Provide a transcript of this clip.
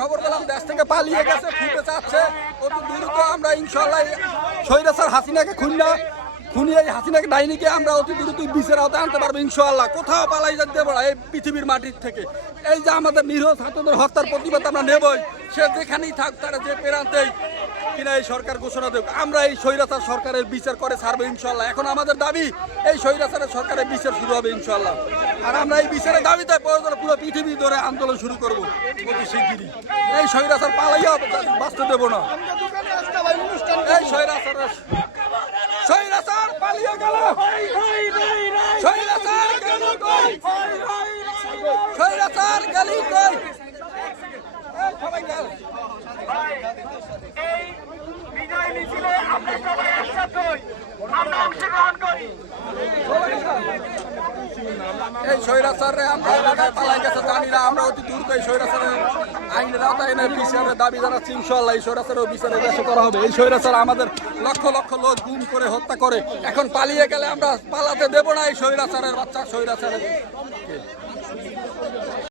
খবর পেলাম দেশ থেকে পালিয়ে গেছে, ফুটে যাচ্ছে। অতি দ্রুত আমরা ইনশাআল্লাহ স্বৈরাচার হাসিনাকে খুনি এই হাসিনাকে ডাইনিকে আমরা অতি দ্রুত বিচার আওতায় আনতে পারবো ইনশাআল্লাহ। কোথাও পালাই যেতে দেবো না এই পৃথিবীর মাটির থেকে। এই যে আমাদের নিরীহ ছাত্রদের হত্যার প্রতিবাদ আমরা নেবই, সে যেখানেই থাক, তারা যে প্রান্তেই কিনা এই সরকার ঘোষণা দেব, আমরা এই স্বৈরাচার সরকারের বিচার করে ছাড়বো ইনশাআল্লাহ। এখন আমাদের দাবি এই স্বৈরাচারের সরকারের বিচার শুরু হবে ইনশাআল্লাহ। আর আমরা এই বিচারের দাবিতে প্রয়োজনে পুরো পৃথিবী ধরে আন্দোলন শুরু করবো অতি শিগগিরই। এই স্বৈরাচার পালাইয়া বাঁচতে দেবো না। এই স্বৈরাচার পালিয়ে গেল, স্বৈরাচার গেল কই, স্বৈরাচার গেলি কই। এই বিজয় মিছিলে আমরা সবাই একসাথে হই, আমরা অংশগ্রহণ করি। এই স্বৈরাচারে আমরা এলাকায় পালাই গেছে জানি না, আমরা অতি দ্রুত এই স্বৈরাচারের আইনের আওতায় এনে বিচারের দাবি জানাচ্ছি ইনশাআল্লাহ। এই স্বৈরাচারের বিচারে দেশে করা হবে। এই স্বৈরাচার আমাদের লক্ষ লক্ষ লোক গুম করে হত্যা করে, এখন পালিয়ে গেলে আমরা পালাতে দেবো না এই স্বৈরাচারের বাচ্চা স্বৈরাচারের।